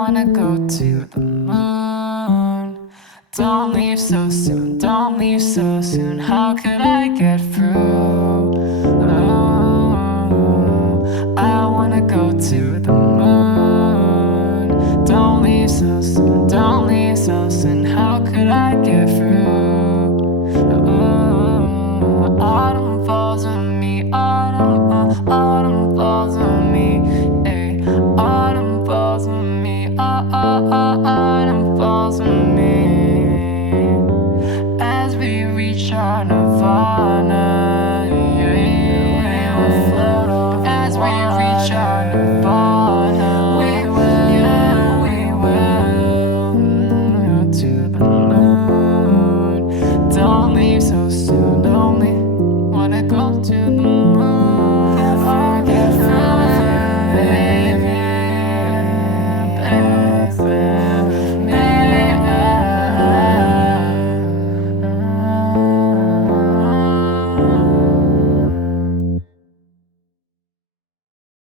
wanna go to the moon. Don't leave so soon, don't leave so soon. How could I get through? Oh, I wanna go to the moon. Don't leave so soon, don't leave so soon. How could I get through? Oh, autumn falls on me, autumn falls on me. Ay, autumn falls on me, autumn falls on me. As we reach our nirvana.